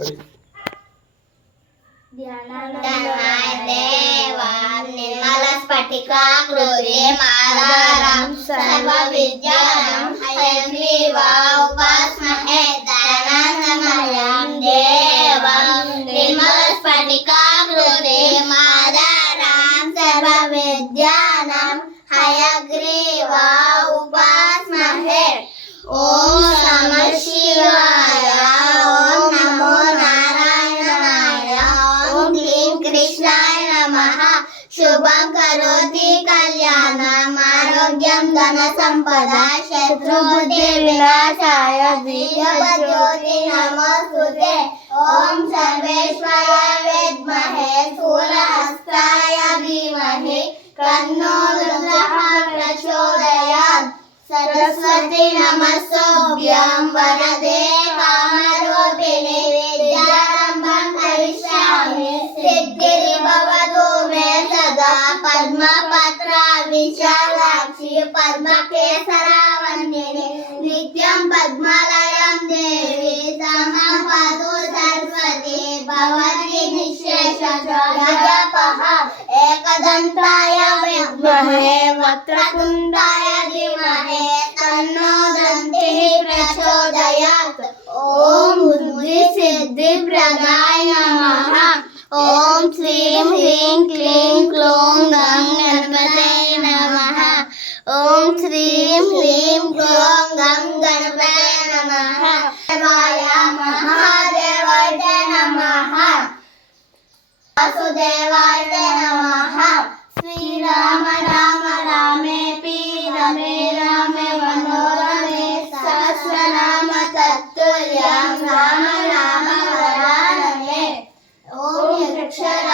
निर्मलस्फटिकाकृतिमाधारं सर्वविद्यानां हयग्रीवम् उपास्महे दयानन्दमयं देवं निर्मलस्फटिकाकृतिमाधारं सर्वविद्यानां हयग्रीवम् उपास्महे। ओम नमः शिवाय। ओम नमो नारायणाय। ओम क्लीं कृष्णाय नमः। शुभं करोति कल्याणम् आरोग्यं धनसम्पदा शत्रुबुद्धिविनाशाय दीपज्योति नमोस्तुते। ओम सर्वेश्वराय विद्महे शूलहस्ताय धीमहि तन्नो रुद्रः प्रचोदयात्। सरस्वती नमस्तुभ्यं वरदे कामरूपिणि विद्यारम्भं करिष्यामि सिद्धिर् भवतु मे सदा। पद्मपत्रा विशालाक्षि पद्मकेसरावन्दिनी नित्यं पद्मालयं देवी समपतु सरस्वती भवती निःशेषजगपः। एकदन्ताय विद्महे वक्रतुण्डाय धीमहि तन्नो दन्तिः प्रचोदयात्। ओम बुद्धिसिद्धिप्रदाय नमः। ओम श्रीं ह्रीं क्लीं क्लौं गं गणपतये नमः। ओम श्रीं ह्रीं क्लौं गं गणपतये नमः। देवाय महादेवाय नमः। वासुदेवाय नमः। श्रीराम राम रामेऽपि रमे रामे मनोरमे सहस्रनाम तत्तुल्यं राम नाम वरानने। ओम यक्षराज